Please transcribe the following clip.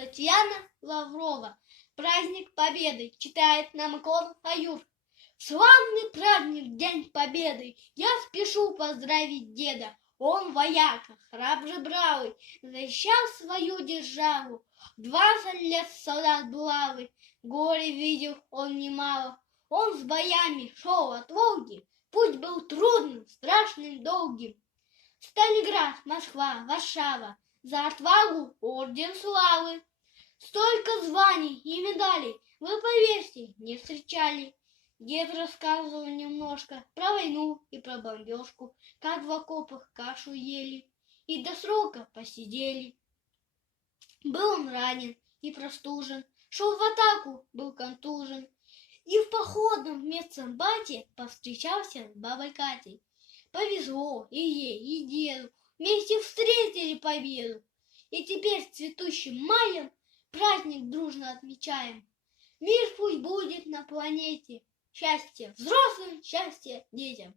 Татьяна Лаврова. Праздник Победы читает нам икон Аюр. Славный праздник, День Победы, я спешу поздравить деда. Он вояка, храбрый бравый, защищал свою державу. 20 лет солдат булавы, горе видел он немало. Он с боями шел от Волги, путь был трудным, страшным, долгим. Сталинград, Москва, Варшава, за отвагу орден славы. Столько званий и медалей вы, поверьте, не встречали. Дед рассказывал немножко про войну и про бомбежку, как в окопах кашу ели и до срока посидели. Был он ранен и простужен, шел в атаку, был контужен, и в походном медсанбате повстречался с бабой Катей. Повезло и ей, и деду, вместе встретили победу. И теперь цветущим маем праздник дружно отмечаем. Мир пусть будет на планете, счастье взрослым, счастье детям.